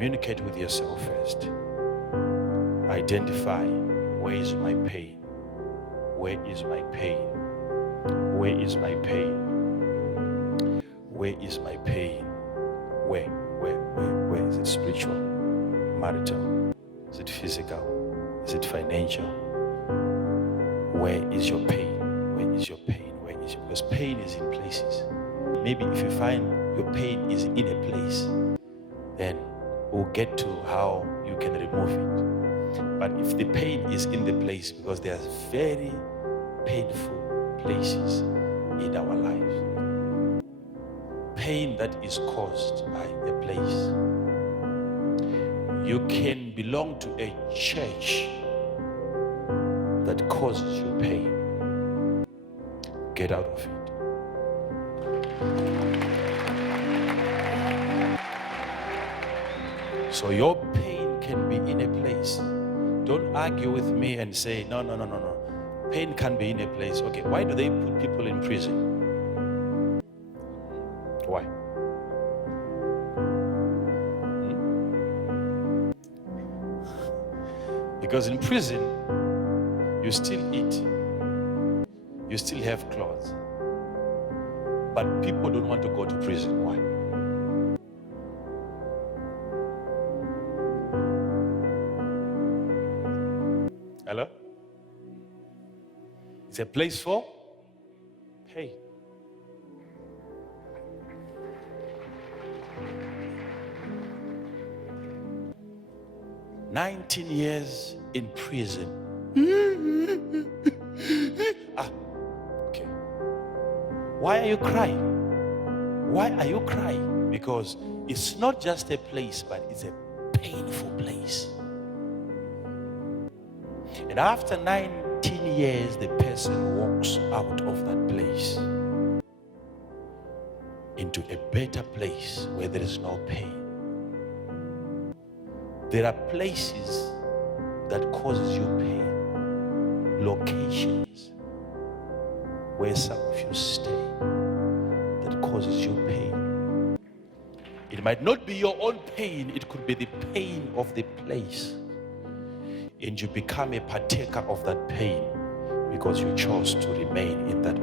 Communicate with yourself first. Identify, where is my pain? Where is my pain? Where is my pain? Where is my pain? Where? Is it spiritual, marital? Is it physical? Is it financial? Where is your pain? Where is your pain? Because pain is in places. Maybe if you find your pain is in a place, then we'll get to how you can remove it. But if the pain is in the place, because there are very painful places in our lives, pain that is caused by a place. You can belong to a church that causes you pain. Get out of it. So your pain can be in a place. Don't argue with me and say, no. Pain can be in a place. Okay, why do they put people in prison? Why? Because in prison, you still eat. You still have clothes. But people don't want to go to prison. Why? Hello? It's a place for pain. "19 years in prison." Okay. Why are you crying? Why are you crying? Because it's not just a place, but it's a painful place. And after 19 years, the person walks out of that place into a better place where there is no pain. There are places that causes you pain, locations where some of you stay that causes you pain. It might not be your own pain, it could be the pain of the place. And you become a partaker of that pain because you chose to remain in that